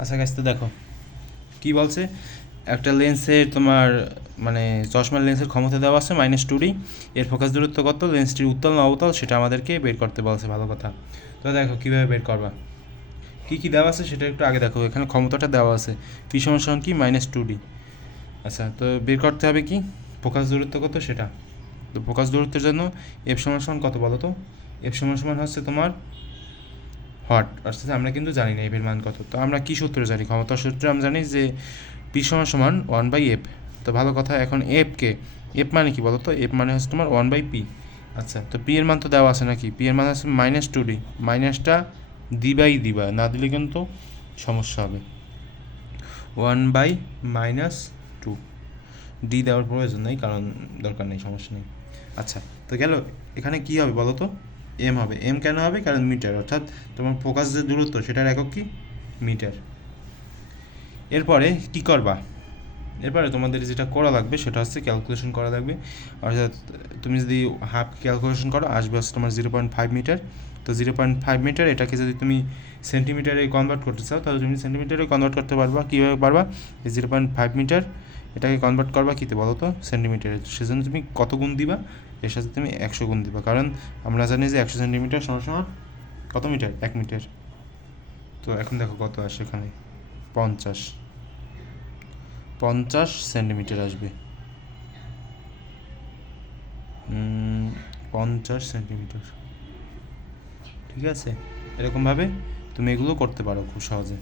আচ্ছা কাছ দেখো, কি বলছে? একটা লেন্সের তোমার মানে চশমার লেন্সের ক্ষমতা দেওয়া আছে মাইনাস টু ডি এর ফোকাস দূরত্ব কত? লেন্সটির উত্তল না অবতল, সেটা আমাদেরকে বের করতে বলছে, ভালো কথা। তো দেখো, কীভাবে বের করবা? কী কী দেওয়া আছে, সেটা একটু আগে দেখো, এখানে ক্ষমতাটা দেওয়া আছে। পি সমান কি? মাইনাস টু ডি আচ্ছা তো বের করতে হবে কি? ফোকাস দূরত্ব কত? সেটা। তো ফোকাস দূরত্বের জন্য এফ সমান কত বলো তো? এফ সমান সমান হচ্ছে তোমার হট অর্থাৎ আমরা কিন্তু জানি না এফের মান কত। তো আমরা কী সূত্র জানি? ক্ষমতার সূত্রে আমরা জানি যে পি সমান সমান ওয়ান বাই এফ তো ভালো কথা, এখন এফকে এফ মানে কি বলো তো এফ মানে হচ্ছে তোমার ওয়ান বাই পি আচ্ছা তো পি এর মান তো দেওয়া আছে নাকি? পি এর মান আছে মাইনাস টু ডি মাইনাসটা দিবাই দিবা না দিলে কিন্তু সমস্যা হবে। One by minus two D দেওয়ার প্রয়োজন নেই, কারণ দরকার নেই, সমস্যা নেই। আচ্ছা তো গেল, এখানে কি হবে বলো তো এম হবে। এম কেন হবে? কারণ মিটার অর্থাৎ তোমার ফোকাস যে দূরত্ব, সেটার একক কি? মিটার এরপরে কি করবা? এরপরে তোমাদের যেটা করা লাগবে, সেটা হচ্ছে ক্যালকুলেশন করা লাগবে। অর্থাৎ তুমি যদি হাফ ক্যালকুলেশন করো, আসবে হচ্ছে তোমার জিরো পয়েন্ট ফাইভ মিটার তো জিরো পয়েন্ট ফাইভ মিটার এটাকে যদি তুমি সেন্টিমিটারে কনভার্ট করতে চাও, তাহলে তুমি সেন্টিমিটারে কনভার্ট করতে পারবা। কীভাবে পারবা? জিরো পয়েন্ট ফাইভ মিটার এটাকে কনভার্ট করবা কীতে বলো তো সেন্টিমিটারে সেজন্য তুমি কত গুণ দিবা? এর সাথে তুমি একশো গুণ দিবা। কারণ আমরা জানি যে একশো সেন্টিমিটার সমান কত মিটার? এক মিটার। তো এখন দেখো কত আসে এখানে? পঞ্চাশ। পঞ্চাশ সেন্টিমিটার আসবে। পঞ্চাশ সেন্টিমিটার। ঠিক আছে? এরকমভাবে তুমি এগুলো করতে পারো খুব সহজে।